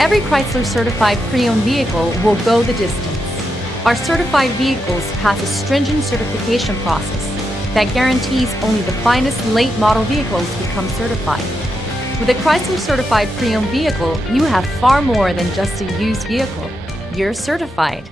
Every Chrysler certified pre-owned vehicle will go the distance. Our certified vehicles pass a stringent certification process that guarantees only the finest late model vehicles become certified. With a Chrysler certified pre-owned vehicle, you have far more than just a used vehicle. You're certified.